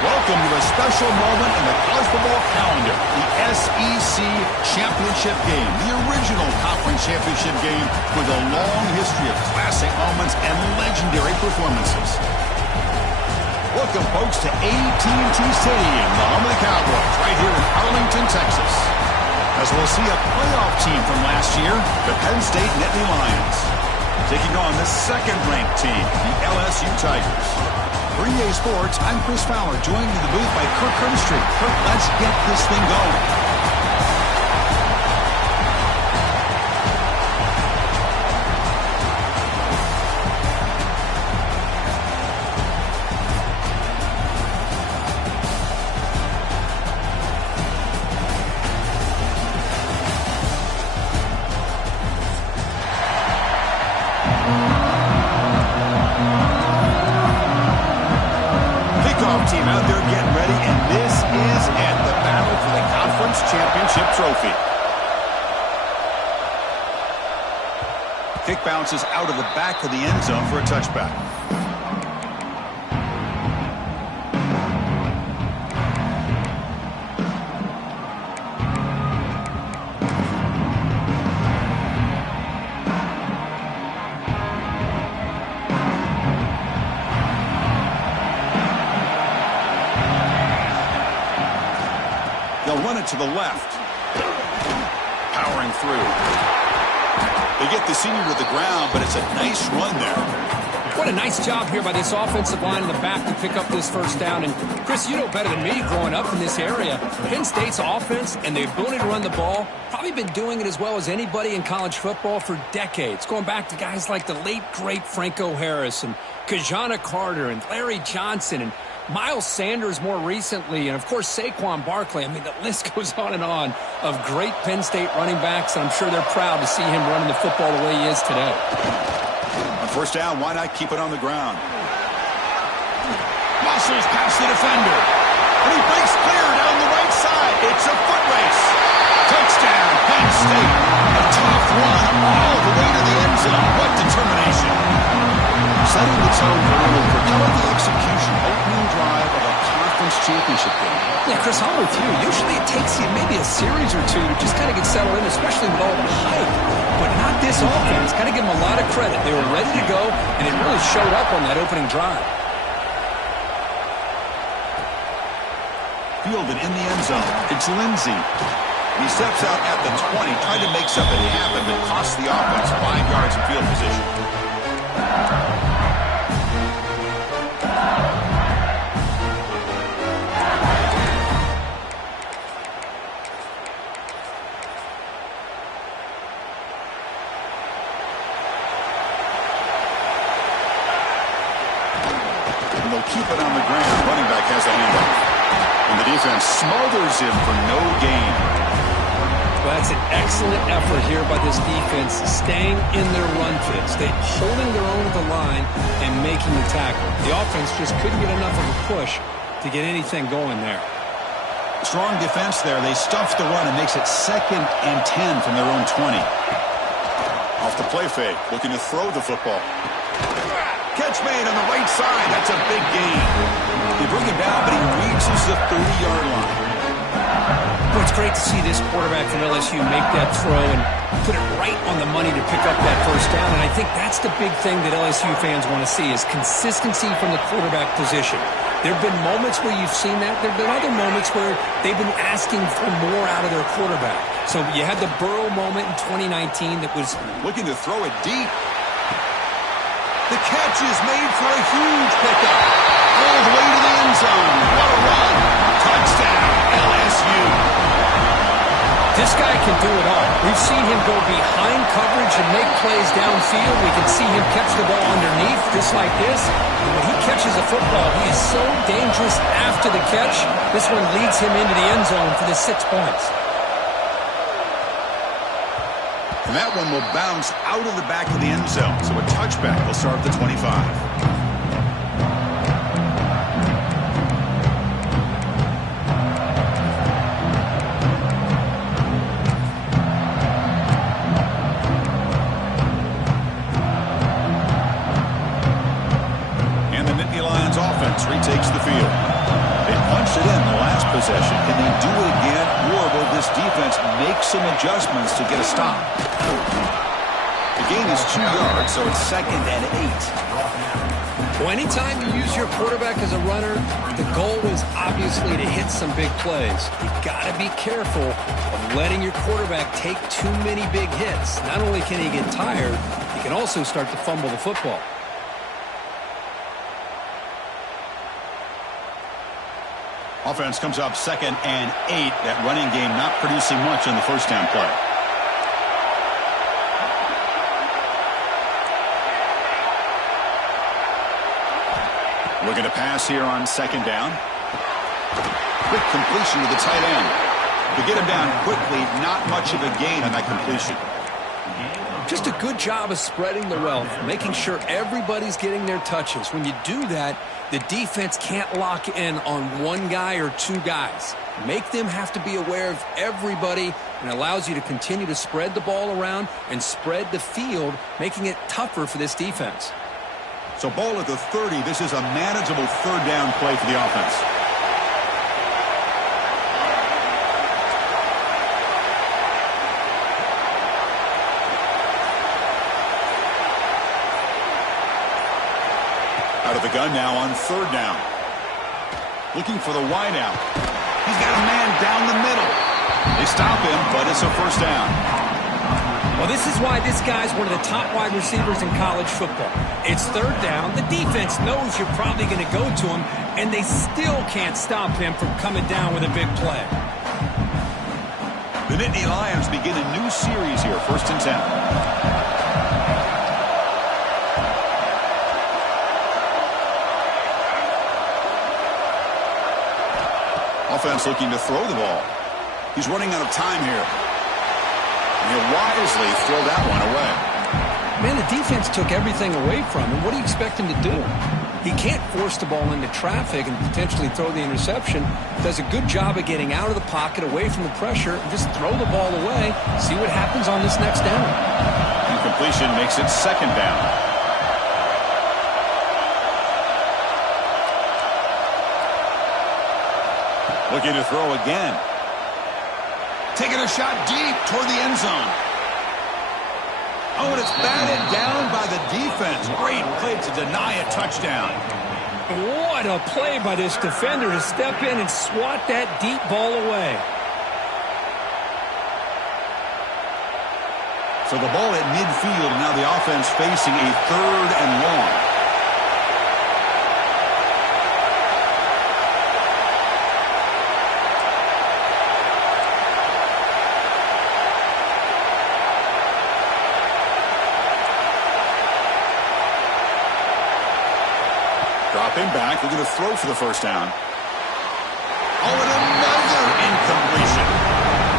Welcome to a special moment in the college football calendar, the SEC Championship Game, the original conference championship game with a long history of classic moments and legendary performances. Welcome, folks, to AT&T Stadium, the home of the Cowboys, right here in Arlington, Texas. As we'll see a playoff team from last year, the Penn State Nittany Lions, taking on the second-ranked team, the LSU Tigers. For EA Sports, I'm Chris Fowler, joined in the booth by Kirk Herbstreit. Kirk, let's get this thing going. Team out there getting ready, and this is it, the battle for the conference championship trophy. Kick bounces out of the back of the end zone for a touchback. They'll run it to the left. Powering through. They get the senior to the ground, but it's a nice run there. What a nice job here by this offensive line in the back to pick up this first down. And, Chris, you know better than me growing up in this area. Penn State's offense and the ability to run the ball, probably been doing it as well as anybody in college football for decades, going back to guys like the late, great Franco Harris and Kajana Carter and Larry Johnson and Miles Sanders more recently, and, of course, Saquon Barkley. I mean, the list goes on and on of great Penn State running backs, and I'm sure they're proud to see him running the football the way he is today. On first down, why not keep it on the ground? Muscles past the defender, and he breaks clear down the right side. It's a foot race. Touchdown, Penn State. A tough run all the way to the end zone. What determination. Setting the tone for how about the execution, opening drive of a conference championship game. Yeah, Chris, I'm with you. Usually it takes you maybe a series or two to just kind of get settled in, especially with all the hype. But not this offense. Got to give them a lot of credit. They were ready to go, and it really showed up on that opening drive. Fielded in the end zone. It's Lindsey. He steps out at the 20, tried to make something happen, but cost the offense 5 yards of field position. keep it on the ground. Running back has the handoff. And the defense smothers him for no gain. Well, that's an excellent effort here by this defense, staying in their run fits. They're holding their own at the line and making the tackle. The offense just couldn't get enough of a push to get anything going there. Strong defense there. They stuff the run and makes it 2nd and 10 from their own 20. Off the play fake, looking to throw the football. Catch made on the right side. That's a big gain. They bring him down, but he reaches the 30-yard line. Well, it's great to see this quarterback from LSU make that throw and put it right on the money to pick up that first down. And I think that's the big thing that LSU fans want to see is consistency from the quarterback position. There have been moments where you've seen that. There have been other moments where they've been asking for more out of their quarterback. So you had the Burrow moment in 2019 that was looking to throw it deep. The catch is made for a huge pickup. All the way to the end zone. What a run. Touchdown, LSU. This guy can do it all. We've seen him go behind coverage and make plays downfield. We can see him catch the ball underneath just like this. And when he catches a football, he is so dangerous after the catch. This one leads him into the end zone for the 6 points. And that one will bounce out of the back of the end zone. So a touchback will start at the 25. Retakes the field. They punched it in the last possession. Can they do it again, or will this defense make some adjustments to get a stop? The gain is 2 yards, so it's 2nd and 8. Well, anytime you use your quarterback as a runner, the goal is obviously to hit some big plays. You've got to be careful of letting your quarterback take too many big hits. Not only can he get tired, he can also start to fumble the football. Offense comes up 2nd and 8. That running game not producing much on the first down play. Looking to pass here on 2nd down. Quick completion to the tight end. To get him down quickly, not much of a gain on that completion. Just a good job of spreading the wealth, making sure everybody's getting their touches. When you do that, the defense can't lock in on one guy or two guys. Make them have to be aware of everybody, and allows you to continue to spread the ball around and spread the field, making it tougher for this defense. So ball at the 30. This is a manageable 3rd down play for the offense. Out of the gun now on 3rd down. Looking for the wideout. He's got a man down the middle. They stop him, but it's a 1st down. Well, this is why this guy's one of the top wide receivers in college football. It's 3rd down. The defense knows you're probably going to go to him, and they still can't stop him from coming down with a big play. The Nittany Lions begin a new series here, 1st and 10. Offense looking to throw the ball. He's running out of time here. And he'll wisely throw that one away. Man, the defense took everything away from him. What do you expect him to do? He can't force the ball into traffic and potentially throw the interception. Does a good job of getting out of the pocket, away from the pressure, and just throw the ball away. See what happens on this next down. Incompletion makes it 2nd down. Looking to throw again. Taking a shot deep toward the end zone. Oh, and it's batted down by the defense. Great play to deny a touchdown. What a play by this defender to step in and swat that deep ball away. So the ball at midfield, and now the offense facing a 3rd and long. Dropping back, they're going to throw for the first down. Oh, and another incompletion.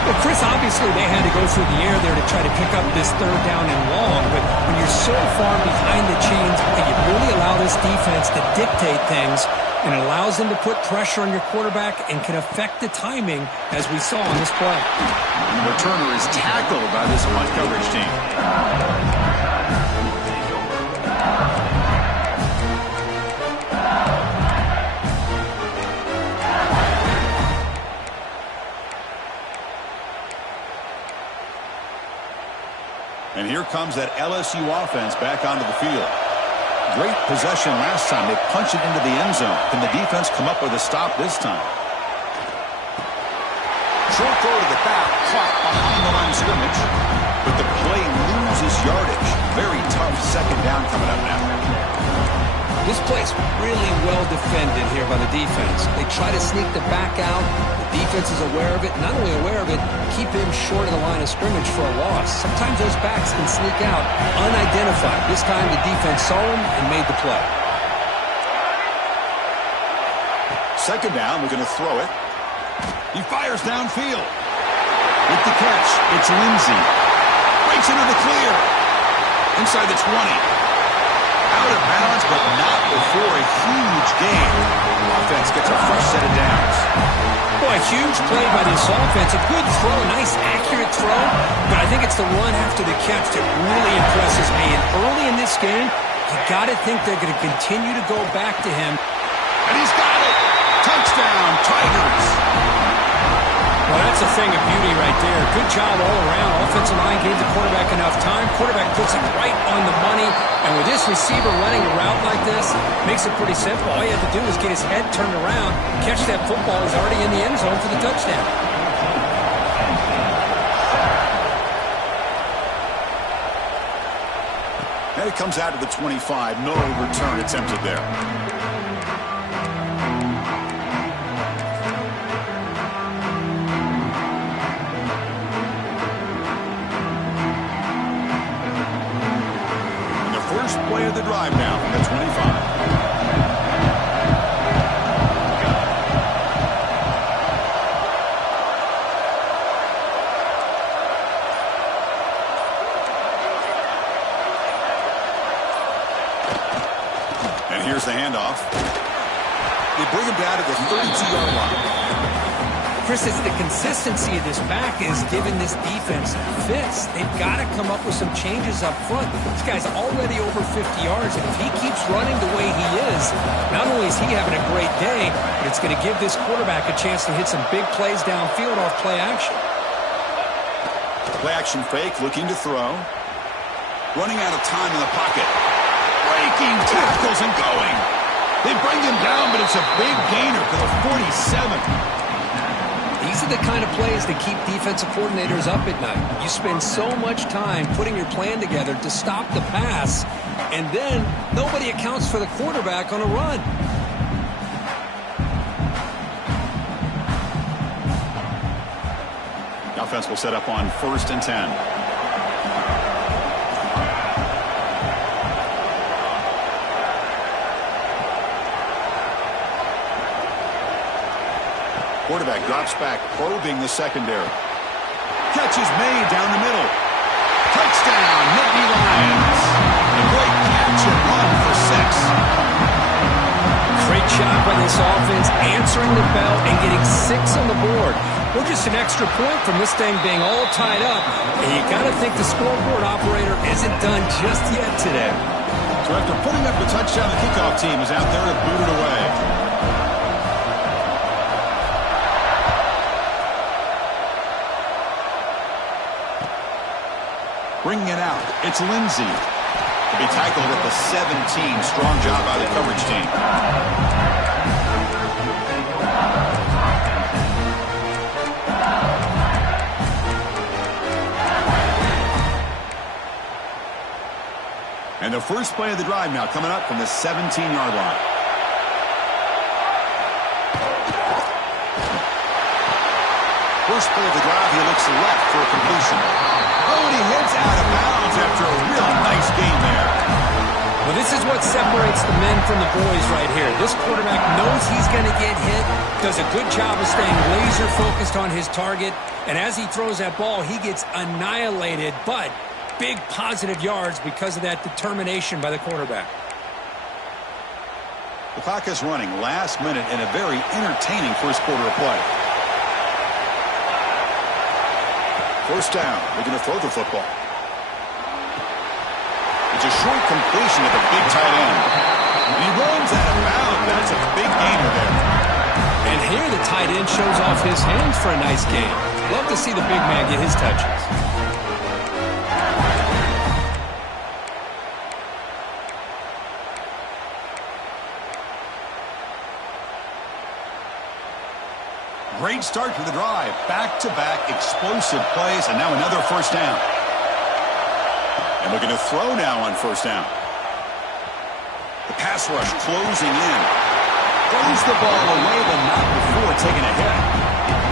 Well, Chris, obviously they had to go through the air there to try to pick up this third down and long, but when you're so far behind the chains, you really allow this defense to dictate things, and it allows them to put pressure on your quarterback and can affect the timing, as we saw on this play. And the returner is tackled by this punt coverage team. And here comes that LSU offense back onto the field. Great possession last time. They punch it into the end zone. Can the defense come up with a stop this time? Short throw to the back, caught behind the line of scrimmage. But the play loses yardage. Very tough second down coming up now. This play's really well defended here by the defense. They try to sneak the back out. The defense is aware of it. Not only aware of it, keep him short of the line of scrimmage for a loss. Sometimes those backs can sneak out unidentified. This time the defense saw him and made the play. Second down, we're going to throw it. He fires downfield. With the catch, it's Lindsey. Breaks into the clear. Inside the 20. Out of bounds, but not before a huge gain. Offense gets a fresh set of downs. Boy, a huge play by this offense. A good throw, a nice accurate throw. But I think it's the run after the catch that really impresses me. And early in this game, you got to think they're going to continue to go back to him. And he's got it! Touchdown, Tigers! Well, that's a thing of beauty right there. Good job all around. Offensive line gave the quarterback enough time. Quarterback puts it right on the money. And with this receiver running a route like this, makes it pretty simple. All you have to do is get his head turned around, catch that football. He's already in the end zone for the touchdown. And it comes out to the 25. No return attempted there. Play of the drive now from the 25. And here's the handoff. They bring him down to the 32-yard line. Chris, it's the consistency of this back is giving this defense fits. They've got to come up with some changes up front. This guy's already over 50 yards, and if he keeps running the way he is, not only is he having a great day, but it's going to give this quarterback a chance to hit some big plays downfield off play action. Play action fake, looking to throw. Running out of time in the pocket. Breaking tackles and going. They bring him down, but it's a big gainer for the 47. These are the kind of plays that keep defensive coordinators up at night. You spend so much time putting your plan together to stop the pass, and then nobody accounts for the quarterback on a run. The offense will set up on 1st and 10. Quarterback drops back, probing the secondary. Catch is made down the middle. Touchdown, Nittany Lions. A great catch and run for 6. Great job by this offense, answering the bell and getting 6 on the board. We're just an extra point from this thing being all tied up, and you got to think the scoreboard operator isn't done just yet today. So after putting up the touchdown, the kickoff team is out there to boot it away. Bringing it out, it's Lindsey. To be tackled at the 17. Strong job by the coverage team. And the first play of the drive now coming up from the 17-yard line. First play of the drive, he looks left for a completion. Oh, and he heads out of bounds after a really nice game there. Well, this is what separates the men from the boys right here. This quarterback knows he's going to get hit, does a good job of staying laser focused on his target, and as he throws that ball, he gets annihilated, but big positive yards because of that determination by the quarterback. The clock is running last minute in a very entertaining first quarter of play. First down, they're going to throw the football. It's a short completion to the big tight end. And he runs out of bounds. That's a big gainer there. And here the tight end shows off his hands for a nice game. Love to see the big man get his touches. Great start to the drive. Back-to-back explosive plays, and now another first down. And looking to throw now on first down. The pass rush closing in. Throws the ball away, but not before taking a hit.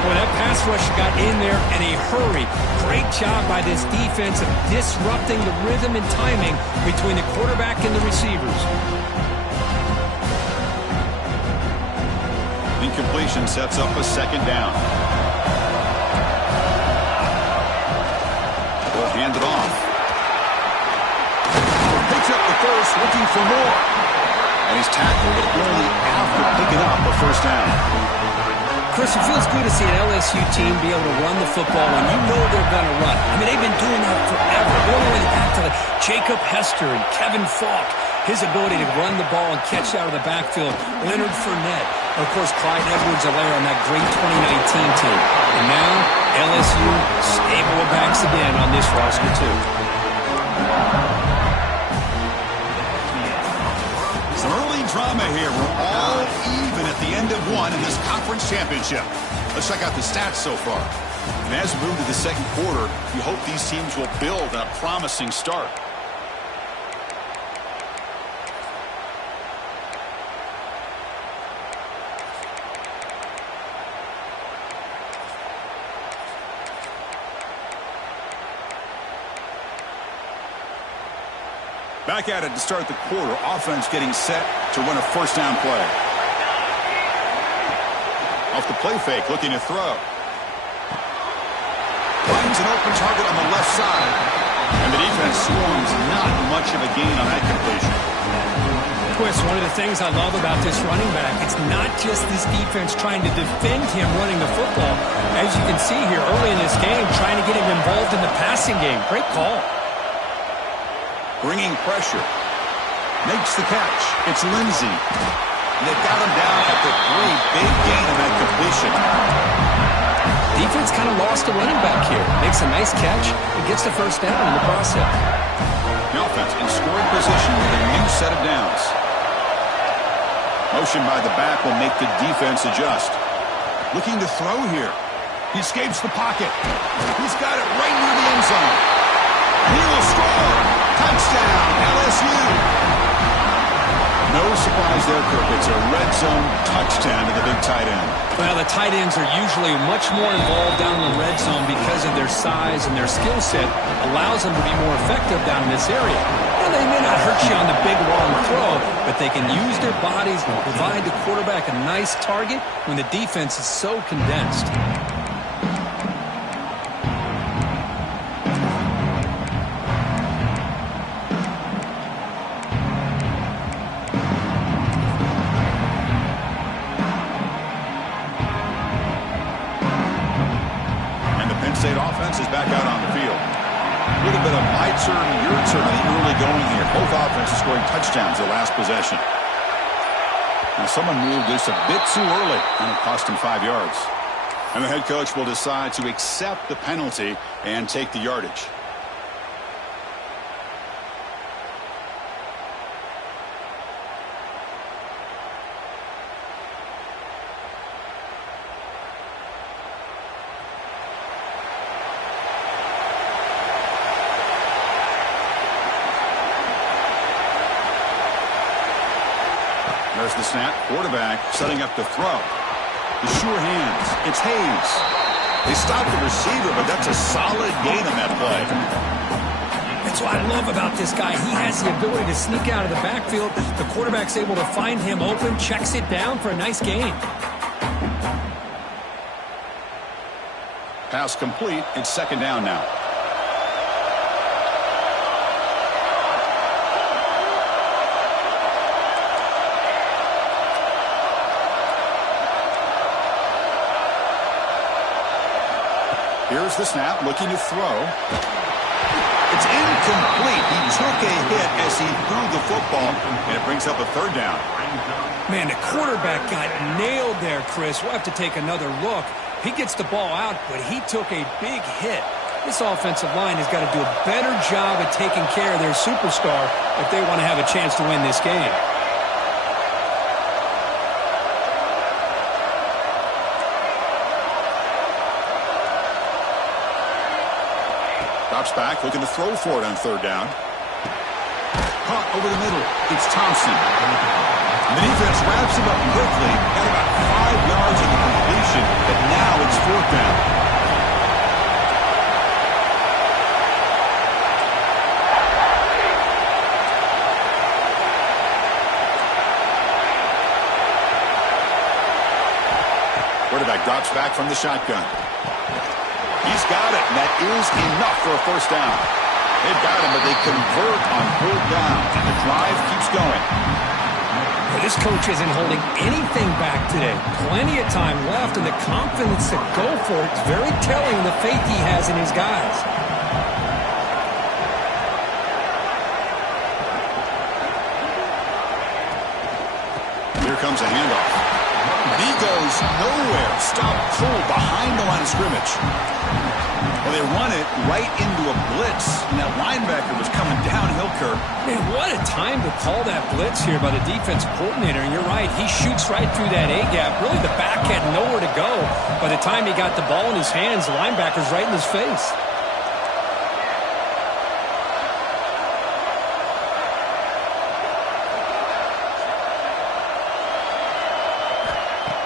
Well, that pass rush got in there in a hurry. Great job by this defense of disrupting the rhythm and timing between the quarterback and the receivers. Incompletion sets up a second down. They'll hand it off. Picks up the first, looking for more. And he's tackled it only after picking up a first down. Chris, it feels good to see an LSU team be able to run the football when you know they're going to run. I mean, they've been doing that forever. Going all the way back to Jacob Hester and Kevin Falk. His ability to run the ball and catch out of the backfield. Leonard Fournette. Of course, Clyde Edwards-Helaire on that great 2019 team. And now, LSU stable of backs again on this roster, too. Some early drama here. We're all even at the end of one in this conference championship. Let's check out the stats so far. And as we move to the second quarter, we hope these teams will build on a promising start. Back at it to start the quarter. Offense getting set to run a first down play. Off the play fake, looking to throw. Finds an open target on the left side. And the defense swarms not much of a gain on that completion. Chris, one of the things I love about this running back, it's not just this defense trying to defend him running the football. As you can see here early in this game, trying to get him involved in the passing game. Great call. Bringing pressure. Makes the catch. It's Lindsey. And they've got him down at the 3. Big gain on that completion. Defense kind of lost a running back here. Makes a nice catch and gets the first down in the process. The offense in scoring position with a new set of downs. Motion by the back will make the defense adjust. Looking to throw here. He escapes the pocket. He's got it right near the end zone. He will score. Touchdown, LSU. No surprise there, Kirk. It's a red zone touchdown to the big tight end. Well, the tight ends are usually much more involved down in the red zone because of their size and their skill set allows them to be more effective down in this area. And they may not hurt you on the big, long throw, but they can use their bodies and provide the quarterback a nice target when the defense is so condensed. State offense is back out on the field. A little bit of my turn, your turn in the early going here. Both offenses scoring touchdowns their last possession. Now someone moved this a bit too early, and it cost him 5 yards. And the head coach will decide to accept the penalty and take the yardage. There's the snap. Quarterback setting up the throw. The sure hands. It's Hayes. They stop the receiver, but that's a solid gain on that play. That's what I love about this guy. He has the ability to sneak out of the backfield. The quarterback's able to find him open, checks it down for a nice gain. Pass complete. It's second down now. Here's the snap, looking to throw. It's incomplete. He took a hit as he threw the football, and it brings up a third down. Man, the quarterback got nailed there, Chris. We'll have to take another look. He gets the ball out, but he took a big hit. This offensive line has got to do a better job at taking care of their superstar if they want to have a chance to win this game. Drops back, looking to throw for it on third down. Caught over the middle. It's Thompson. The defense wraps him up quickly. Got about 5 yards in the completion, but now it's fourth down. Quarterback drops back from the shotgun. He's got it, and that is enough for a first down. They've got him, but they convert on third down, and the drive keeps going. Well, this coach isn't holding anything back today. Plenty of time left, and the confidence to go for it is very telling the faith he has in his guys. Here comes a handoff. He goes nowhere. Stopped cold behind the line of scrimmage. Well, they run it right into a blitz, and that linebacker was coming downhill, Kirk. Man, what a time to call that blitz here by the defense coordinator. And you're right, he shoots right through that A-gap. Really, the back had nowhere to go. By the time he got the ball in his hands, the linebacker's right in his face.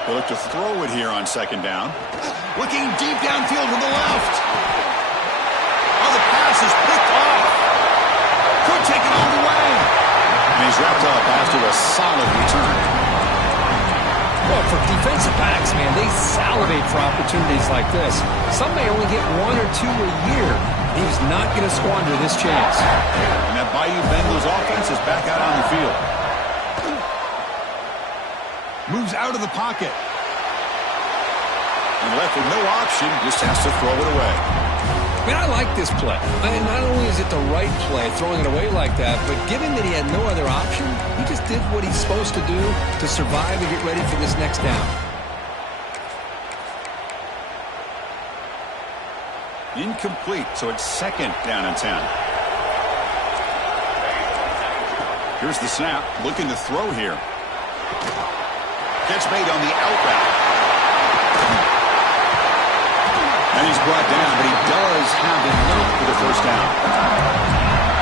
They look to throw it here on second down. Looking deep downfield to the left. Oh, the pass is picked off. Could take it all the way. And he's wrapped up after a solid return. Well, for defensive backs, man, they salivate for opportunities like this. Some may only get 1 or 2 a year. He's not going to squander this chance. And that Bayou Bengals offense is back out on the field. Moves out of the pocket. And left with no option, just has to throw it away. Man, I like this play. And not only is it the right play, throwing it away like that, but given that he had no other option, he just did what he's supposed to do to survive and get ready for this next down. Incomplete, so it's second down and 10. Here's the snap, looking to throw here. Catch made on the out route. And he's brought down, but he does have enough for the first down.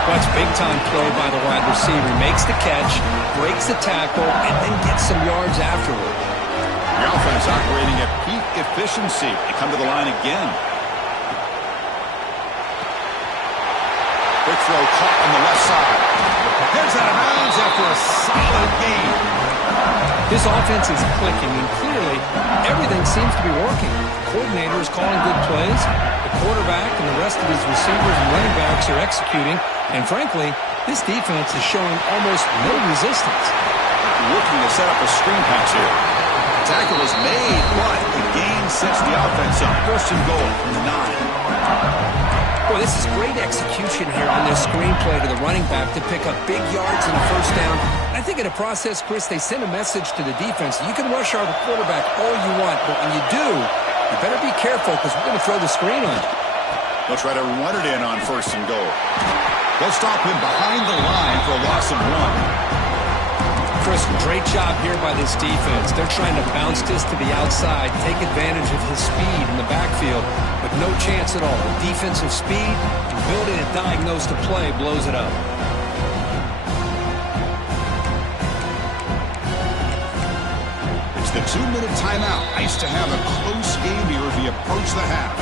That's big-time play by the wide receiver. Makes the catch, breaks the tackle, and then gets some yards afterward. The offense operating at peak efficiency. They come to the line again. Quick throw caught on the left side. Heads out of bounds after a solid game. This offense is clicking, and clearly everything seems to be working. The coordinator is calling good plays. The quarterback and the rest of his receivers and running backs are executing. And frankly, this defense is showing almost no resistance. Looking to set up a screen pass here. Tackle is made, but the gain sets the offense up. First and goal from the 9. Boy, this is great execution here on this screen play to the running back to pick up big yards in the first down. I think in the process, Chris, they send a message to the defense. You can rush our quarterback all you want, but when you do, you better be careful because we're going to throw the screen on you. They'll try to run it in on first and goal. They'll stop him behind the line for a loss of 1. Chris, great job here by this defense. They're trying to bounce this to the outside, take advantage of his speed in the backfield, but no chance at all. The defensive speed, ability to diagnose the play, blows it up. It's the 2-minute timeout. Nice to have a close game here as we approach the half.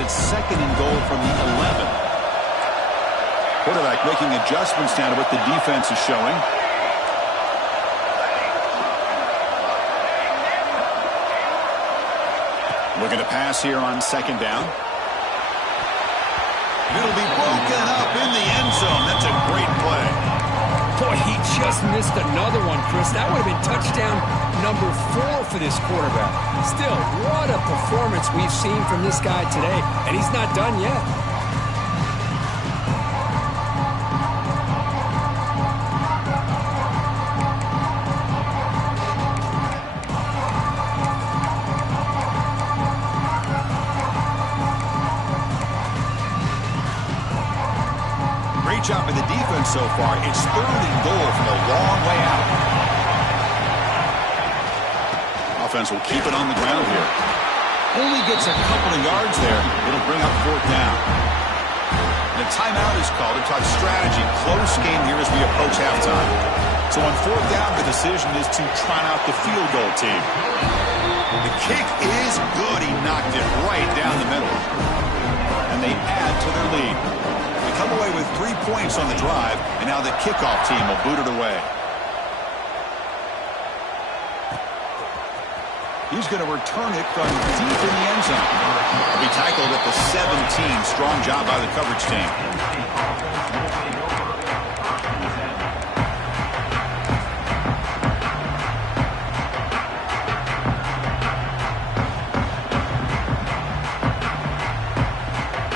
It's second and goal from the 11. Quarterback making adjustments down to what the defense is showing. Looking to pass here on second down. It'll be broken up in the end zone. That's a great play. Boy, he just missed another one, Chris. That would have been touchdown number 4 for this quarterback. Still, what a performance we've seen from this guy today, and he's not done yet. Great job by the defense so far. It's third and goal from a long way out. Offense will keep it on the ground here. Only gets a couple of yards there. It'll bring up fourth down. And a timeout is called to talk strategy. Close game here as we approach halftime. So on fourth down, the decision is to trot out the field goal team. The kick is good. He knocked it right down the middle. And they add to their lead. They come away with 3 points on the drive, and now the kickoff team will boot it away. He's going to return it from deep in the end zone. He'll be tackled at the 17. Strong job by the coverage team.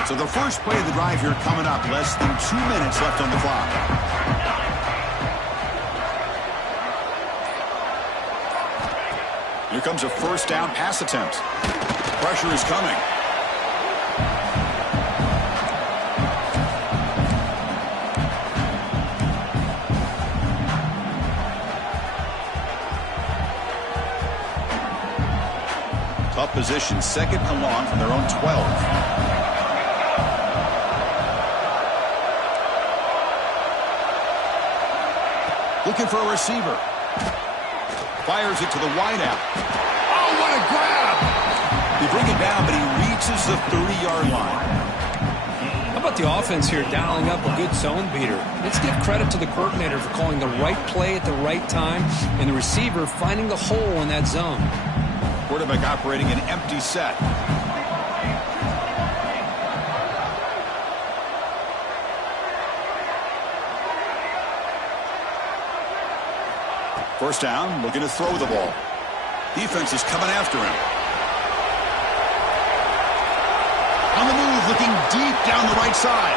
So the first play of the drive here coming up. Less than 2 minutes left on the clock. Here comes a first down pass attempt. Pressure is coming. Tough position, second and long from their own 12. Looking for a receiver. Fires it to the wideout. Oh, what a grab! They bring it down, but he reaches the 30-yard line. How about the offense here dialing up a good zone beater? Let's give credit to the coordinator for calling the right play at the right time and the receiver finding the hole in that zone. Quarterback operating an empty set. First down, looking to throw the ball. Defense is coming after him. On the move, looking deep down the right side.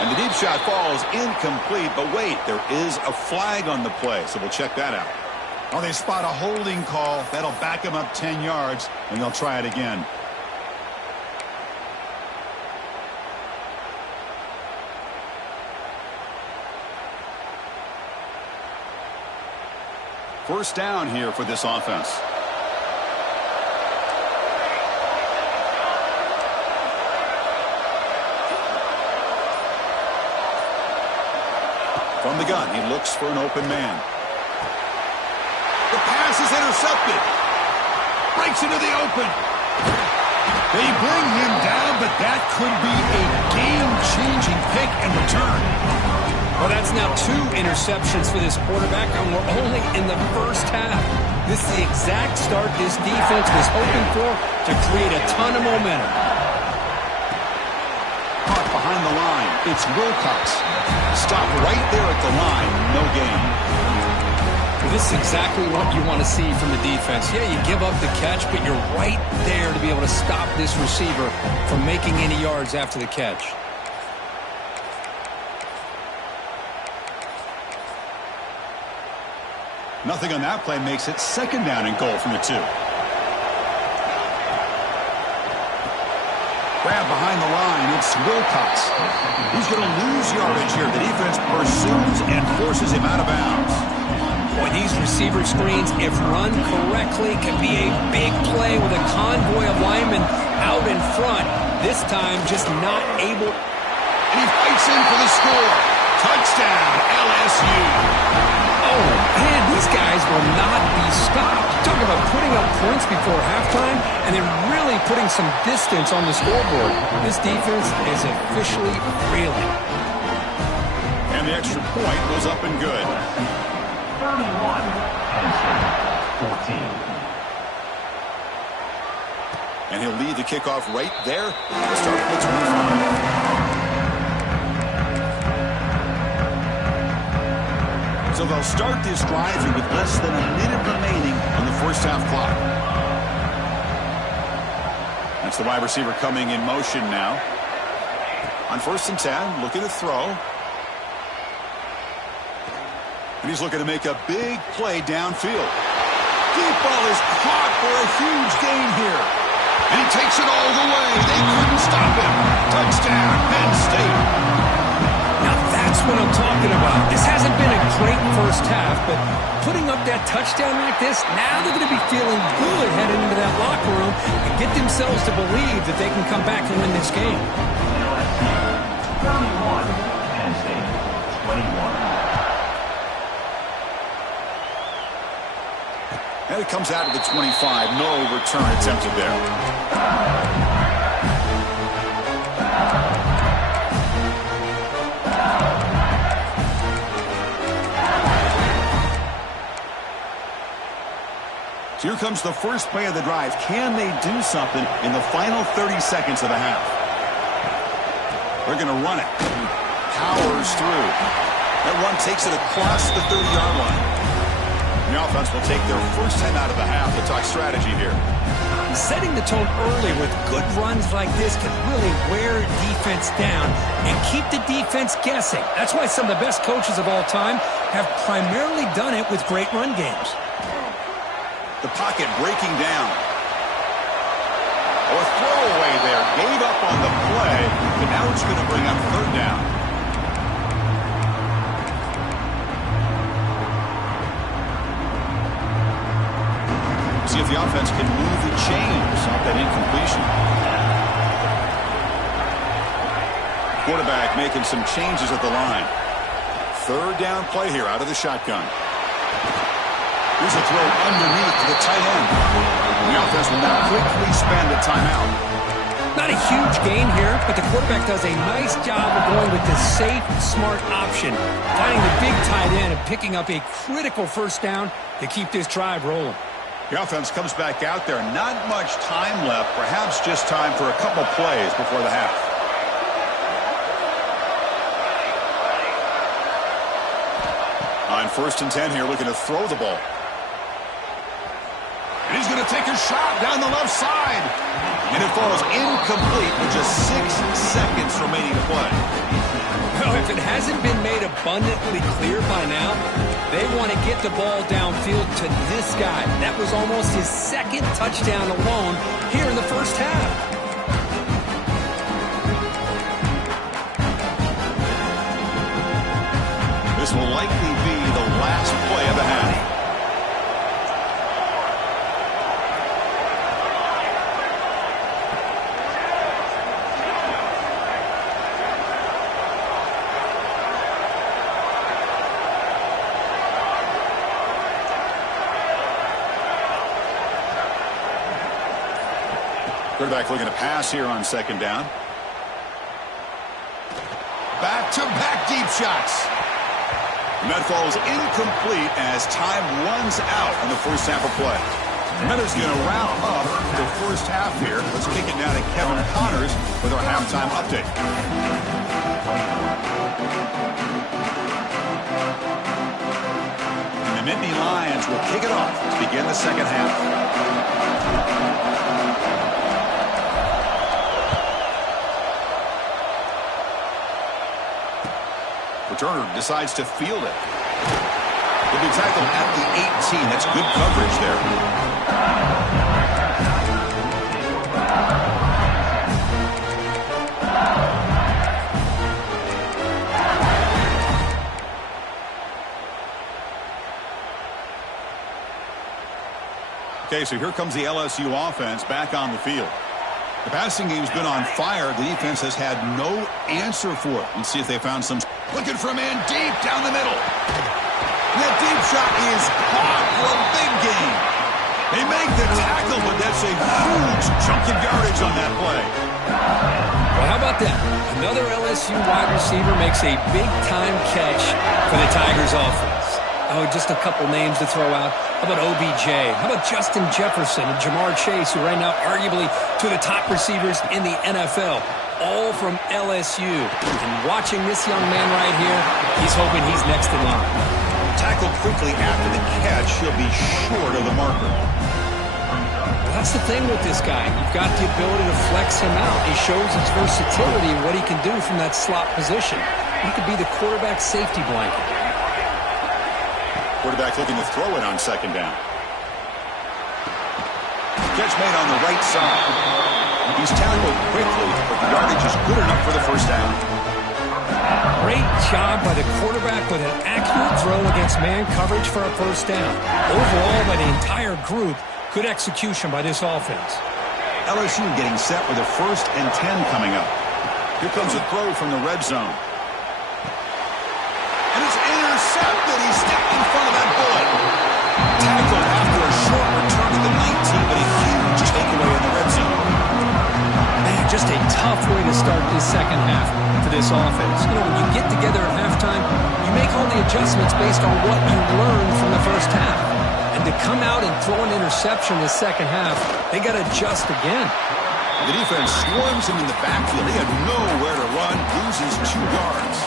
And the deep shot falls incomplete, but wait, there is a flag on the play, so we'll check that out. Oh, they spot a holding call. That'll back him up 10 yards, and they'll try it again. First down here for this offense. From the gun, he looks for an open man. The pass is intercepted. Breaks into the open. They bring him down, but that could be a game-changing pick and return. Well, that's now 2 interceptions for this quarterback, and we're only in the first half. This is the exact start this defense was hoping for to create a ton of momentum. Caught behind the line. It's Wilcox. Stop right there at the line. No gain. This is exactly what you want to see from the defense. Yeah, you give up the catch, but you're right there to be able to stop this receiver from making any yards after the catch. Nothing on that play makes it second down and goal from the 2. Grab behind the line. It's Wilcox. He's going to lose yardage here. The defense pursues and forces him out of bounds. Boy, these receiver screens, if run correctly, can be a big play with a convoy of linemen out in front. This time, just not able. And he fights in for the score. Touchdown, LSU. Oh, man, these guys will not be stopped. Talk about putting up points before halftime and then really putting some distance on the scoreboard. This defense is officially reeling. And the extra point was up and good. 31, Penn State, 14. And he'll lead the kickoff right there. We'll start with the 25. So they'll start this drive here with less than a minute remaining on the first half clock. That's the wide receiver coming in motion now. On 1st and 10, looking to throw. And he's looking to make a big play downfield. Deep ball is caught for a huge gain here. And he takes it all the way. They couldn't stop him. Touchdown, Penn State. Now that's what I'm talking about. This hasn't been a great first half, but putting up that touchdown like this, now they're going to be feeling good heading into that locker room and get themselves to believe that they can come back and win this game. 31, Penn State, 21. And it comes out of the 25. No return attempted there. So here comes the first play of the drive. Can they do something in the final 30 seconds of the half? They're going to run it. Powers through. That run takes it across the 30-yard line. The offense will take their first 10 out of the half to talk strategy here. Setting the tone early with good runs like this can really wear defense down and keep the defense guessing. That's why some of the best coaches of all time have primarily done it with great run games. The pocket breaking down. Oh, a throwaway there. Gave up on the play, but now it's going to bring up 3rd down. See if the offense can move the chains off that incompletion. Quarterback making some changes at the line. 3rd down play here out of the shotgun. Here's a throw underneath to the tight end. The offense will now quickly spend a timeout. Not a huge gain here, but the quarterback does a nice job of going with the safe, smart option, finding the big tight end and picking up a critical first down to keep this drive rolling. The offense comes back out there. Not much time left. Perhaps just time for a couple plays before the half. On 1st and 10 here, looking to throw the ball. And he's going to take a shot down the left side. And it falls incomplete with just 6 seconds remaining to play. Well, if it hasn't been made abundantly clear by now, they want to get the ball downfield to this guy. That was almost his 2nd touchdown alone here in the first half. This will likely be the last play of the half. Quarterback looking to pass here on 2nd down. Back-to-back deep shots. And that falls incomplete as time runs out in the first half of play. And that is going to wrap up the first half here. Let's kick it down to Kevin Connors with our halftime update. And the Nittany Lions will kick it off to begin the second half. Turner decides to field it. He'll be tackled at the 18. That's good coverage there. Okay, so here comes the LSU offense back on the field. The passing game's been on fire. The defense has had no answer for it. Let's see if they found some. Looking for a man deep down the middle. That deep shot is caught for chunk of yardage on that play. Well, how about that? Another LSU wide receiver makes a big-time catch for the Tigers offense. Oh, just a couple names to throw out. How about OBJ? How about Justin Jefferson and Jamar Chase, who right now arguably two of the top receivers in the NFL, all from LSU. And watching this young man right here, he's hoping he's next in line. Tackled quickly after the catch, he'll be short of the marker. Well, that's the thing with this guy. You've got the ability to flex him out. He shows his versatility and what he can do from that slot position. He could be the quarterback safety blanket. Quarterback looking to throw it on second down. Catch made on the right side. He's tackled quickly, but the yardage is good enough for the first down. Great job by the quarterback with an accurate throw against man coverage for a first down. Overall, by the entire group, good execution by this offense. LSU getting set with a 1st and 10 coming up. Here comes a throw from the red zone. And it's intercepted. He stepped in front of that bullet. Tackled after a short return to the 19, but a huge takeaway in the red zone. Man, just a tough way to start this second half for this offense. You know, when you get together at halftime, you make all the adjustments based on what you learned from the first half. And to come out and throw an interception in the second half, they got to adjust again. The defense swarms him in the backfield. He had nowhere to run, loses 2 yards.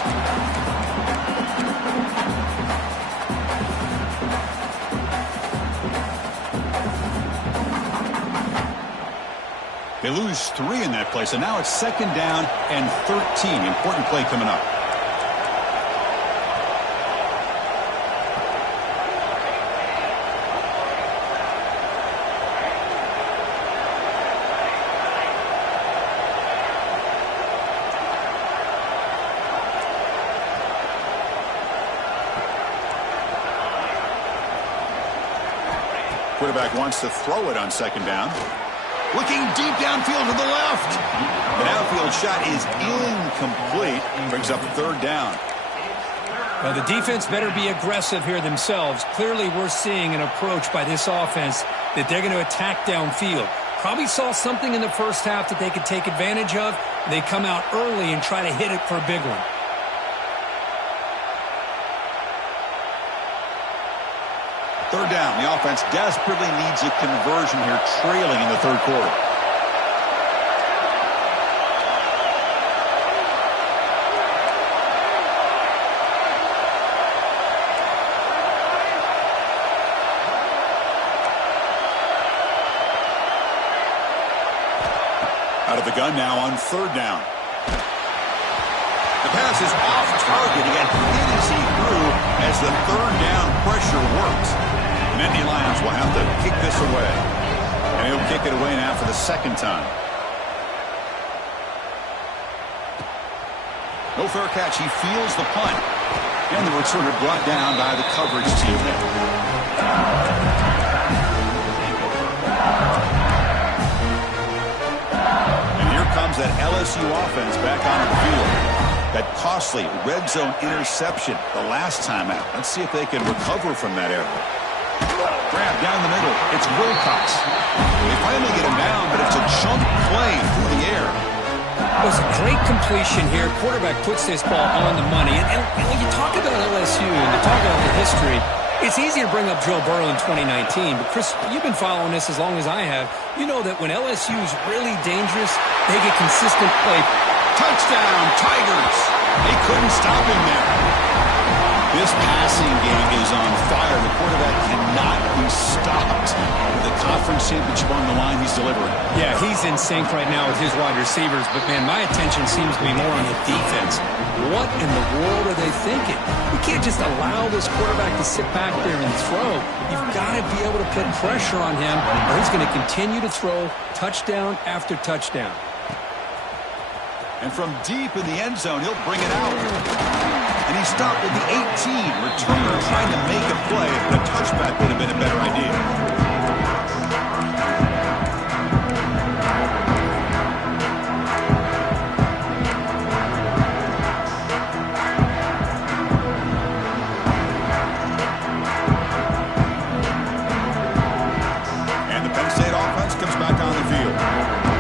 They lose 3 in that play, so now it's 2nd down and 13. Important play coming up. Quarterback wants to throw it on 2nd down. Looking deep downfield to the left. The downfield shot is incomplete. Brings up 3rd down. Well, the defense better be aggressive here themselves. Clearly, we're seeing an approach by this offense that they're going to attack downfield. Probably saw something in the first half that they could take advantage of. They come out early and try to hit it for a big one. Third down. The offense desperately needs a conversion here, trailing in the 3rd quarter. Out of the gun now on 3rd down. The pass is off target. He got hit as he threw as the 3rd down pressure works. And Indy Lions will have to kick this away. And he'll kick it away now for the 2nd time. No fair catch. He feels the punt. And the returner brought down by the coverage team there. And here comes that LSU offense back onto the field. That costly red zone interception the last time out. Let's see if they can recover from that error. Grab down the middle. It's Wilcox. They finally get him down, but it's a chunk play through the air. It was a great completion here. Quarterback puts this ball on the money. And when you talk about LSU and you talk about the history, it's easy to bring up Joe Burrow in 2019. But, Chris, you've been following this as long as I have. You know that when LSU is really dangerous, they get consistent play. Touchdown, Tigers. They couldn't stop him there. This passing game is on fire. The quarterback cannot be stopped. With the conference championship on the line, he's delivering. Yeah, he's in sync right now with his wide receivers. But, man, my attention seems to be more on the defense. What in the world are they thinking? We can't just allow this quarterback to sit back there and throw. You've got to be able to put pressure on him, or he's going to continue to throw touchdown after touchdown. And from deep in the end zone, he'll bring it out. And he stopped at the 18. Returner trying to make a play, but a touchback would have been a better idea. And the Penn State offense comes back on the field.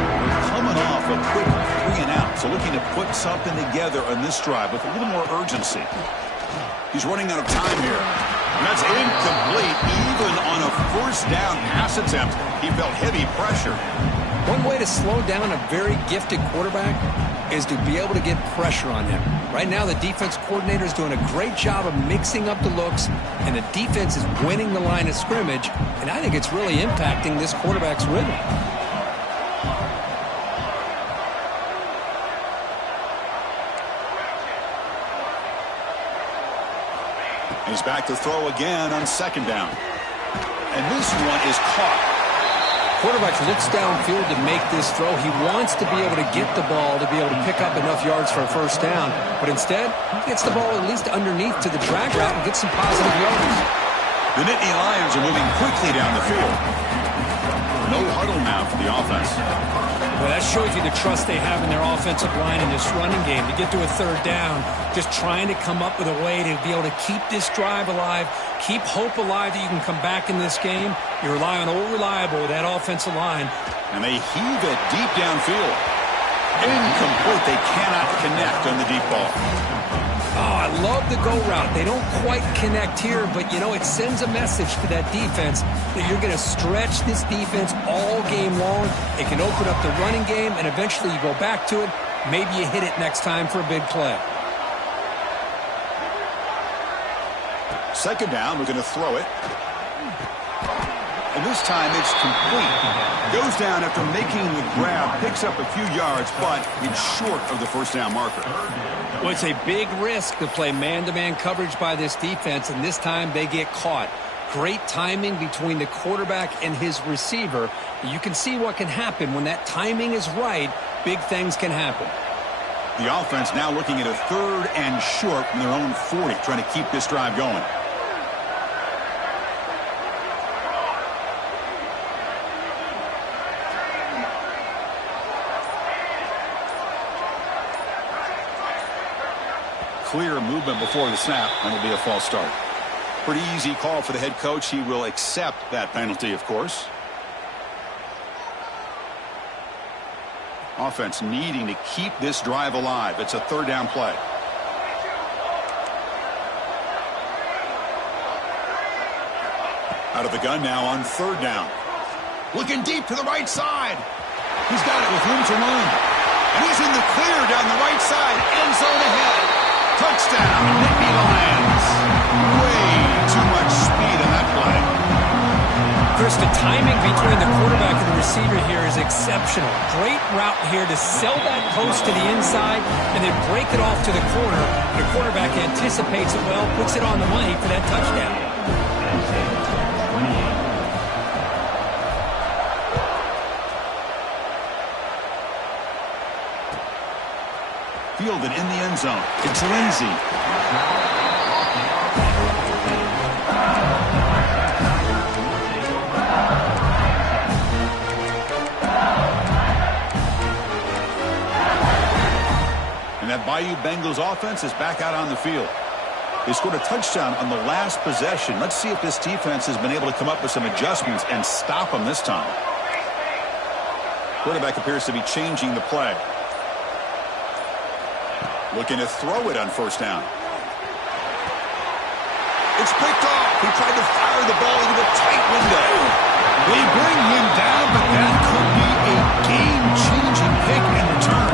put something together on this drive with a little more urgency. He's running out of time here. And that's incomplete. Even on a first down pass attempt, he felt heavy pressure. One way to slow down a very gifted quarterback is to be able to get pressure on him. Right now, the defense coordinator is doing a great job of mixing up the looks, and the defense is winning the line of scrimmage, and I think it's really impacting this quarterback's rhythm. He's back to throw again on second down. And this one is caught. Quarterback looks downfield to make this throw. He wants to be able to get the ball to be able to pick up enough yards for a first down. But instead, he gets the ball at least underneath to the drag route and gets some positive yards. The Nittany Lions are moving quickly down the field. No huddle now for the offense. Well, that shows you the trust they have in their offensive line in this running game. To get to a third down, just trying to come up with a way to be able to keep this drive alive, keep hope alive that you can come back in this game. You rely on old reliable with that offensive line. And they heave it deep downfield. Incomplete. They cannot connect on the deep ball. Oh, I love the go route. They don't quite connect here, but, you know, it sends a message to that defense that you're going to stretch this defense all game long. It can open up the running game, and eventually you go back to it. Maybe you hit it next time for a big play. Second down, we're going to throw it. And this time it's complete. Goes down after making the grab, picks up a few yards, but it's short of the first down marker. Well, it's a big risk to play man-to-man coverage by this defense, and this time they get caught. Great timing between the quarterback and his receiver. You can see what can happen when that timing is right. Big things can happen. The offense now looking at a third and short from their own 40, trying to keep this drive going. Clear movement before the snap, and it'll be a false start. Pretty easy call for the head coach. He will accept that penalty, of course. Offense needing to keep this drive alive. It's a third down play. Out of the gun now on third down. Looking deep to the right side. He's got it with room to run. And he's in the clear down the right side. End zone ahead. Touchdown, Nittany Lions. Way too much speed on that play. Chris, the timing between the quarterback and the receiver here is exceptional. Great route here to sell that post to the inside and then break it off to the corner. The quarterback anticipates it well, puts it on the money for that touchdown. Fielded in the end zone. It's Lindsey. And that Bayou Bengals offense is back out on the field. They scored a touchdown on the last possession. Let's see if this defense has been able to come up with some adjustments and stop them this time. Quarterback appears to be changing the play. Looking to throw it on first down. It's picked off. He tried to fire the ball into a tight window. They bring him down, but that could be a game-changing pick in return.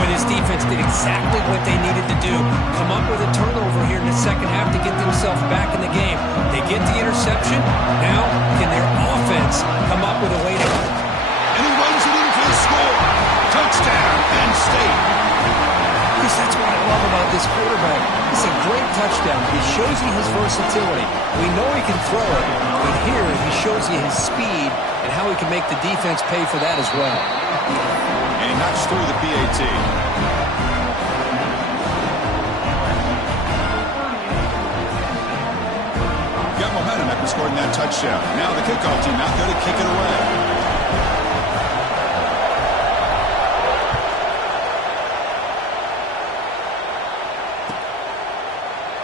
Boy, this defense did exactly what they needed to do. Come up with a turnover here in the second half to get themselves back in the game. They get the interception. Now, can their offense come up with a way to... And he runs it in for the score. Touchdown, Penn State. That's what I love about this quarterback. It's a great touchdown. He shows you his versatility. We know he can throw it, but here he shows you his speed and how he can make the defense pay for that as well. And he knocks through the PAT. Got momentum after scoring that touchdown. Now the kickoff team out there to kick it away.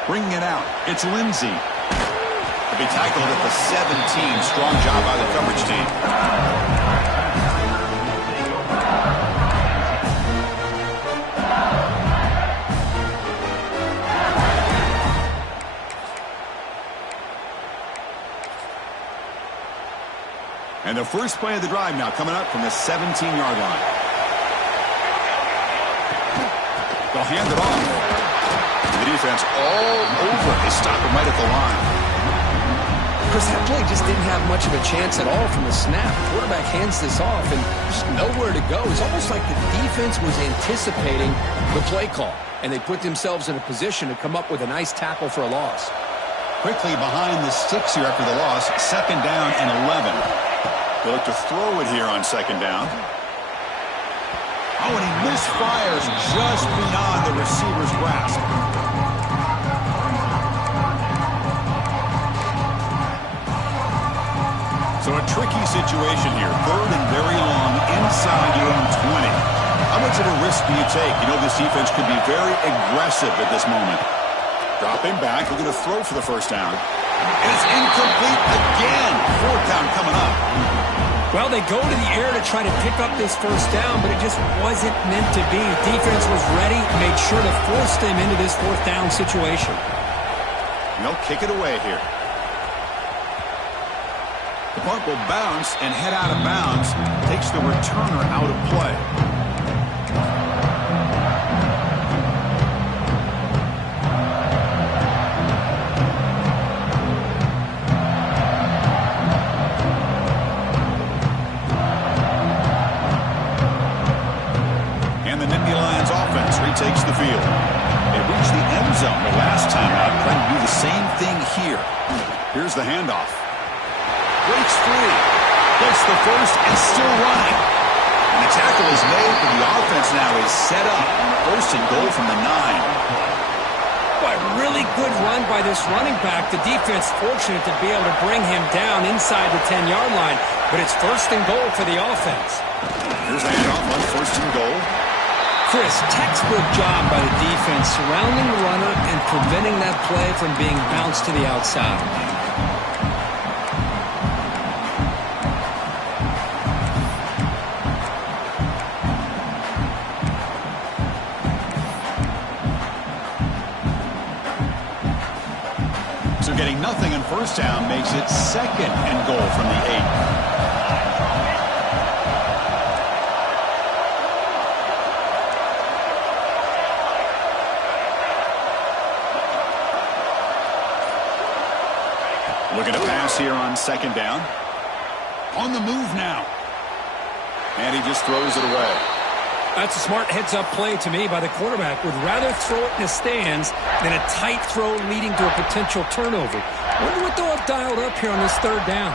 Bringing it out, it's Lindsey. To be tackled at the 17. Strong job by the coverage team. And the first play of the drive now coming up from the 17-yard line. They'll hand it off. The defense all over. They stop him right at the line. Chris, that play just didn't have much of a chance at all from the snap. The quarterback hands this off and just nowhere to go. It's almost like the defense was anticipating the play call, and they put themselves in a position to come up with a nice tackle for a loss. Quickly behind the sticks here after the loss. 2nd down and 11. They look to throw it here on 2nd down. Oh, and he misfires just beyond the receiver's grasp. So a tricky situation here. 3rd and very long inside your own 20. How much of a risk do you take? You know this defense could be very aggressive at this moment. Dropping back, looking to throw for the 1st down. And it's incomplete again. 4th down coming up. Well, they go to the air to try to pick up this 1st down, but it just wasn't meant to be. Defense was ready, made sure to force them into this 4th down situation. And they'll kick it away here. The punt will bounce and head out of bounds. Takes the returner out of play. And the Nittany Lions offense retakes the field. They reached the end zone the last time out, trying to do the same thing here. Here's the handoff. Breaks free. Gets the 1st and still running. And the tackle is made, but the offense now is set up. 1st and goal from the 9. Boy, really good run by this running back. The defense fortunate to be able to bring him down inside the 10-yard line, but it's 1st and goal for the offense. Here's the handoff on 1st and goal. Chris, textbook job by the defense surrounding the runner and preventing that play from being bounced to the outside. So getting nothing on 1st down makes it 2nd and goal from the 8. Looking to pass here on 2nd down. On the move now. And he just throws it away. That's a smart heads-up play to me by the quarterback. Would rather throw it in the stands than a tight throw leading to a potential turnover. Wonder what they'll have dialed up here on this 3rd down.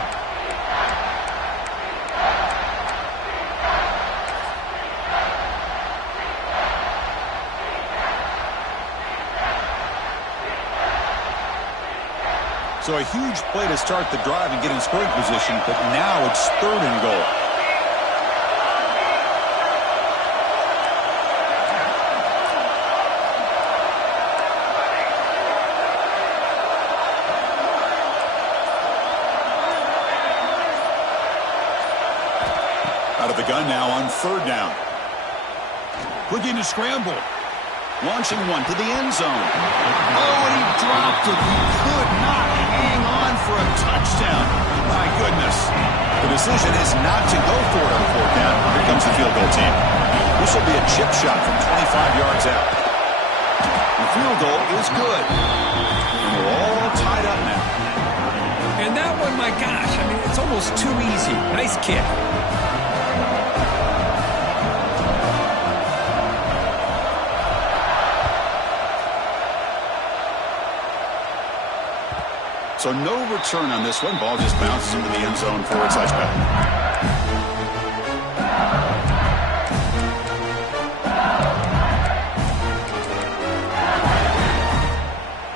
So a huge play to start the drive and get in scoring position, but now it's 3rd and goal. Out of the gun now on 3rd down. Looking to scramble. Launching one to the end zone. Oh, and he dropped it. He could not hang on for a touchdown. My goodness. The decision is not to go for it on 4th down. Here comes the field goal team. This will be a chip shot from 25 yards out. The field goal is good. And we're all tied up now. And that one, my gosh, I mean, it's almost too easy. Nice kick. So no return on this one. Ball just bounces into the end zone for a touchback.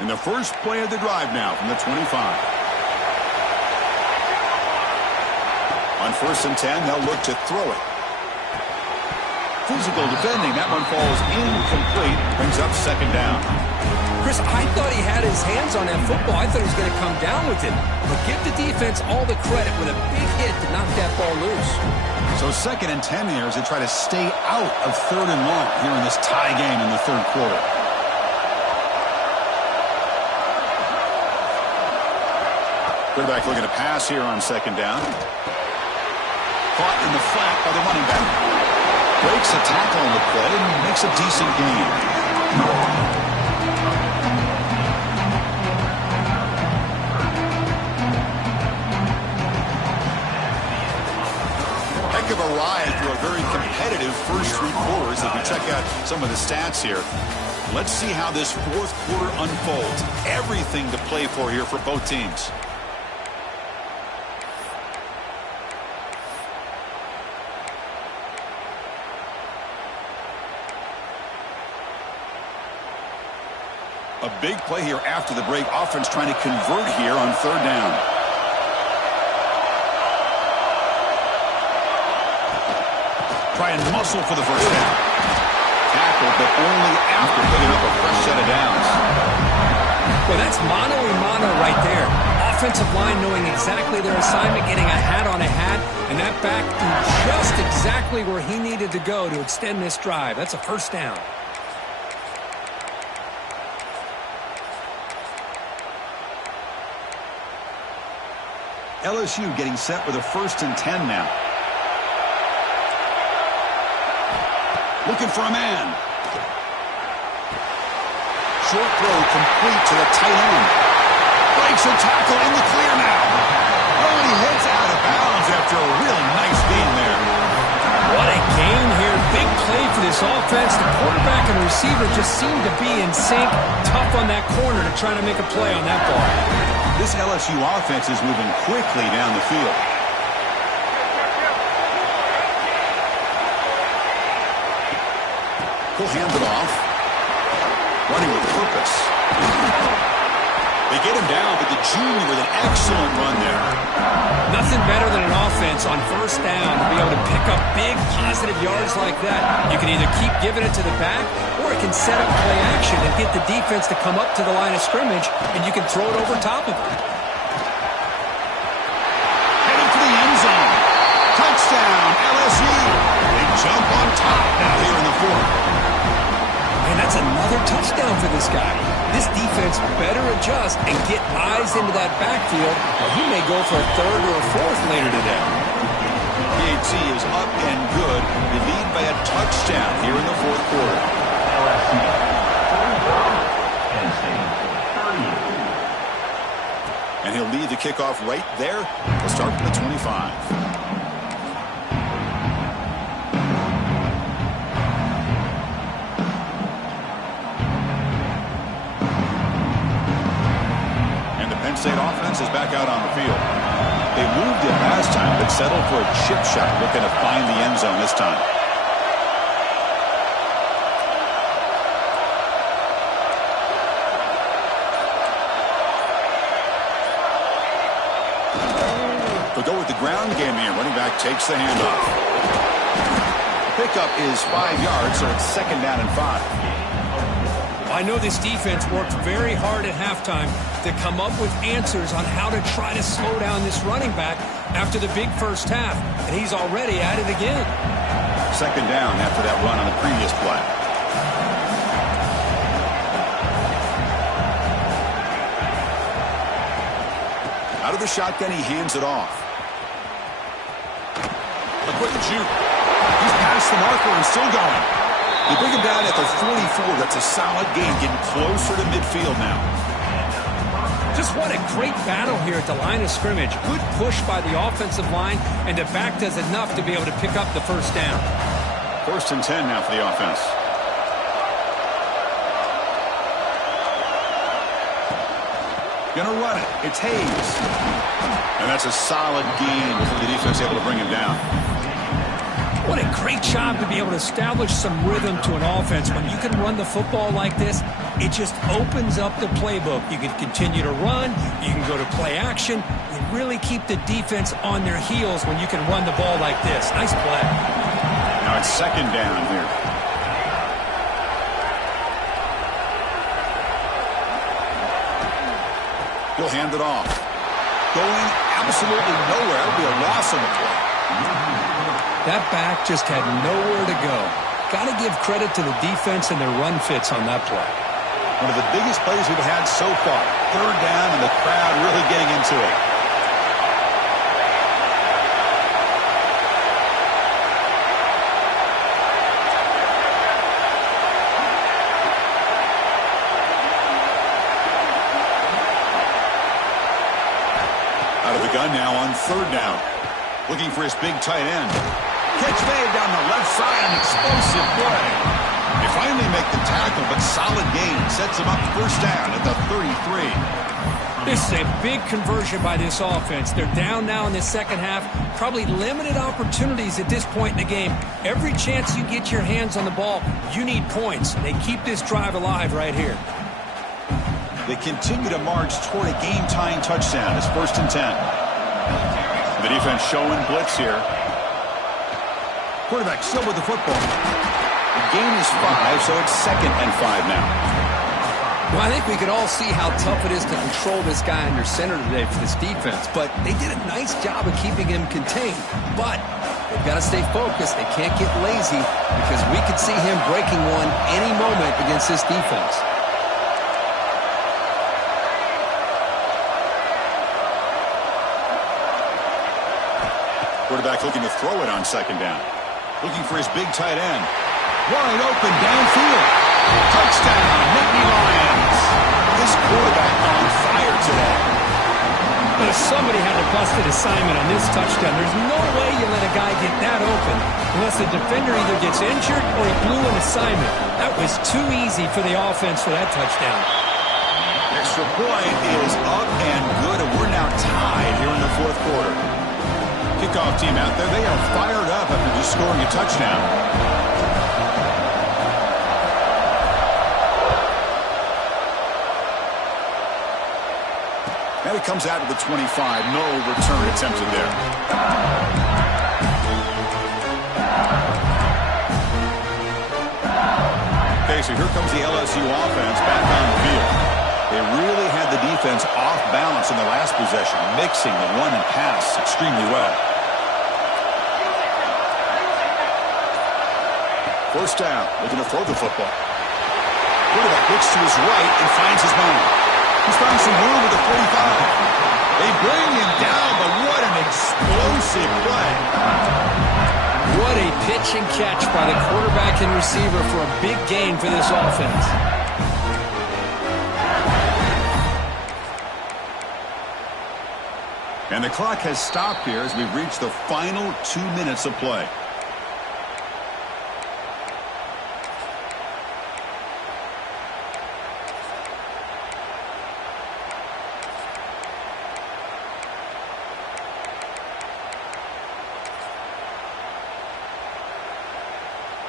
And the first play of the drive now from the 25. On 1st and 10, they'll look to throw it. Physical defending. That one falls incomplete. Brings up 2nd down. Chris, I thought he had his hands on that football. I thought he was going to come down with it. But give the defense all the credit with a big hit to knock that ball loose. So 2nd and 10 here as they try to stay out of 3rd and long here in this tie game in the 3rd quarter. Quarterback looking to pass here on 2nd down. Caught in the flat by the running back. Breaks a tackle on the play and makes a decent gain. Heck of a ride through a very competitive first 3 quarters as we check out some of the stats here. Let's see how this fourth quarter unfolds. Everything to play for here for both teams. A big play here after the break. Offense trying to convert here on 3rd down. Try and muscle for the first down. Tackle, but only after picking up a fresh set of downs. Well, that's mano-a-mano right there. Offensive line knowing exactly their assignment, getting a hat on a hat, and that back just exactly where he needed to go to extend this drive. That's a first down. LSU getting set with a 1st and 10 now. Looking for a man. Short throw complete to the tight end. Breaks a tackle in the clear now. Oh, and he heads out of bounds after a really nice gain there. What a gain here. Big play for this offense. The quarterback and receiver just seem to be in sync. Tough on that corner to try to make a play on that ball. This LSU offense is moving quickly down the field. He'll hand it off. Running with purpose. They get him down, but the junior with an excellent run there. Nothing better than an offense on 1st down to be able to pick up big positive yards like that. You can either keep giving it to the back, or it can set up play action and get the defense to come up to the line of scrimmage, and you can throw it over top of it. Heading for the end zone. Touchdown, LSU. They jump on top now here in the 4th. And that's another touchdown for this guy. This defense better adjust and get eyes into that backfield, or he may go for a 3rd or a 4th later today. PAT is up and good. They lead by a touchdown here in the 4th quarter. LSU 31, Penn State 30. And he'll lead the kickoff right there. He'll start from the 25. State offense is back out on the field. They moved it last time, but settled for a chip shot, looking to find the end zone this time. They'll go with the ground game here. Running back takes the handoff. Pickup is 5 yards, so it's 2nd down and 5. I know this defense worked very hard at halftime to come up with answers on how to try to slow down this running back after the big first half, and he's already at it again. 2nd down after that run on the previous play. Out of the shotgun, he hands it off. A quick juke. He's past the marker and still going. They bring him down at the 44. That's a solid gain, getting closer to midfield now. Just what a great battle here at the line of scrimmage. Good push by the offensive line, and the back does enough to be able to pick up the first down. 1st and 10 now for the offense. Gonna run it. It's Hayes. And that's a solid gain before the defense able to bring him down. What a great job to be able to establish some rhythm to an offense. When you can run the football like this, it just opens up the playbook. You can continue to run. You can go to play action. You really keep the defense on their heels when you can run the ball like this. Nice play. Now it's 2nd down here. He'll hand it off. Going absolutely nowhere. It'll be a loss on the play. That back just had nowhere to go. Got to give credit to the defense and their run fits on that play. One of the biggest plays we've had so far. 3rd down, and the crowd really getting into it. Out of the gun now on third down. Looking for his big tight end. Catch made down the left side, an explosive play. They finally make the tackle, but solid gain sets them up first down at the 33. This is a big conversion by this offense. They're down now in the second half. Probably limited opportunities at this point in the game. Every chance you get your hands on the ball, you need points. They keep this drive alive right here. They continue to march toward a game-tying touchdown. It's 1st and 10. The defense showing blitz here. Quarterback still with the football. The gain is 5, so it's 2nd and 5 now. Well, I think we can all see how tough it is to control this guy under center today for this defense, but they did a nice job of keeping him contained. But they've got to stay focused. They can't get lazy because we could see him breaking one any moment against this defense. Quarterback looking to throw it on 2nd down. Looking for his big tight end. Wide open downfield. Touchdown, Nittany Lions. This quarterback on fire today. But if somebody had to bust an assignment on this touchdown, there's no way you let a guy get that open unless the defender either gets injured or he blew an assignment. That was too easy for the offense for that touchdown. Extra point is up and good, and we're now tied here in the 4th quarter. Kickoff team out there, they are fired up after just scoring a touchdown. And it comes out to the 25. No return attempted there. Okay, so here comes the LSU offense back on the field. They really had the defense off balance in the last possession, mixing the run and pass extremely well. 1st down, looking to throw the football. Quarterback looks to his right and finds his man. He's found some room with the 45. They bring him down, but what an explosive play. What a pitch and catch by the quarterback and receiver for a big gain for this offense. And the clock has stopped here as we've reached the final 2 minutes of play.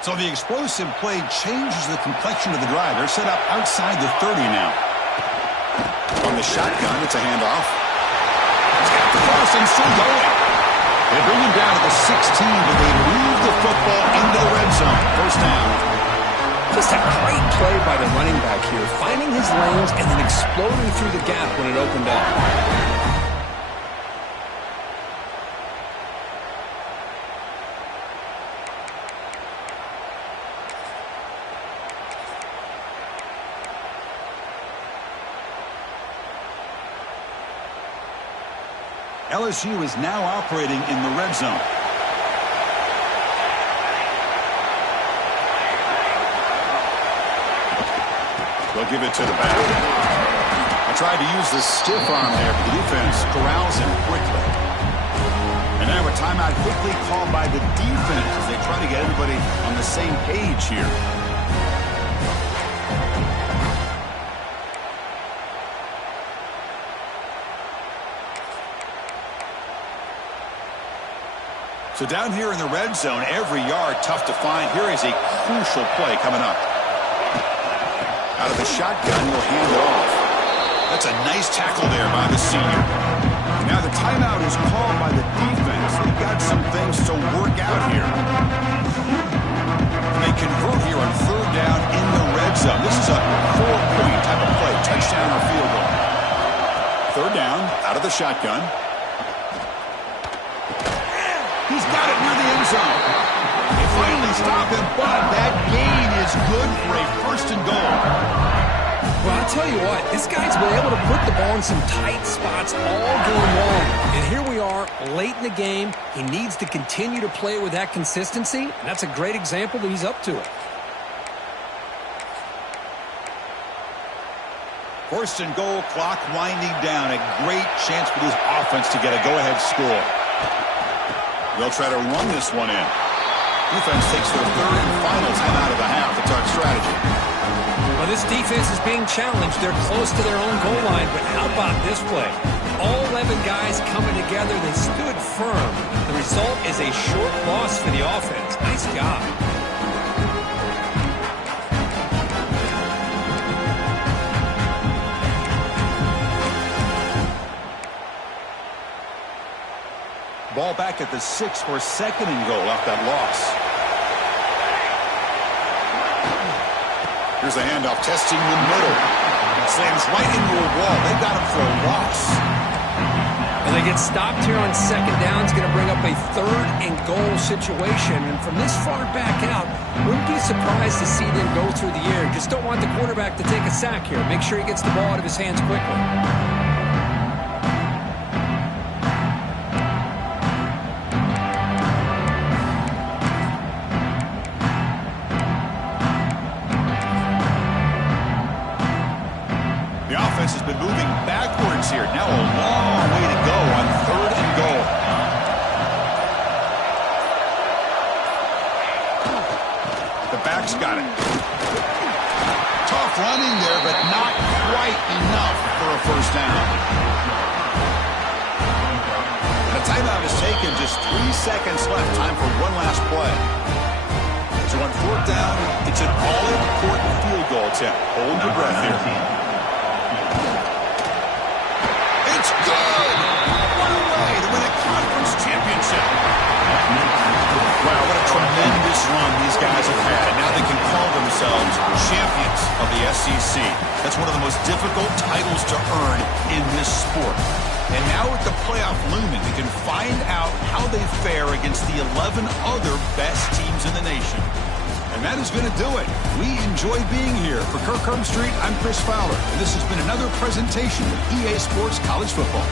So the explosive play changes the complexion of the drive. They're set up outside the 30 now. On the shotgun, it's a handoff. He's got the cross and still going. They bring him down to the 16, but they move the football into the red zone. 1st down. Just a great play by the running back here, finding his lanes and then exploding through the gap when it opened up. LSU is now operating in the red zone. They'll give it to the back. I tried to use the stiff arm there, but the defense corrals him quickly. And now a timeout quickly called by the defense as they try to get everybody on the same page here. So down here in the red zone, every yard tough to find. Here is a crucial play coming up. Out of the shotgun, he'll hand it off. That's a nice tackle there by the senior. Now the timeout is called by the defense. They've got some things to work out here. They convert here on 3rd down in the red zone. This is a 4-point type of play, touchdown or field goal. 3rd down, out of the shotgun. He's got it near the end zone. They finally stop him, but that gain is good for a 1st and goal. Well, I'll tell you what, this guy's been able to put the ball in some tight spots all game long. And here we are, late in the game. He needs to continue to play with that consistency. And that's a great example that he's up to it. First and goal, clock winding down. A great chance for this offense to get a go-ahead score. They'll try to run this one in. Defense takes their third and final time out of the half to talk strategy. Well, this defense is being challenged. They're close to their own goal line, but how about this play? All 11 guys coming together. They stood firm. The result is a short loss for the offense. Nice job. Ball back at the 6 for second and goal off that loss. Here's a handoff, testing the middle. Slams right into a wall. They got him for a loss. Well, they get stopped here on second down. It's going to bring up a third and goal situation. And from this far back out, wouldn't be surprised to see them go through the air. Just don't want the quarterback to take a sack here. Make sure he gets the ball out of his hands quickly. Has been moving backwards here. Now a long way to go on third and goal. The back's got it. Tough running there, but not quite enough for a first down. The timeout is taken. Just 3 seconds left. Time for one last play. So on fourth down, it's an all-important field goal attempt. Hold your breath here. Good! What a way to win a conference championship. Wow, what a tremendous run these guys have had. And now they can call themselves champions of the SEC. That's one of the most difficult titles to earn in this sport. And now with the playoff looming, they can find out how they fare against the 11 other best teams in the nation. And that is going to do it. We enjoy being here. For Kirk Street, I'm Chris Fowler. And this has been another presentation of EA Sports College Football.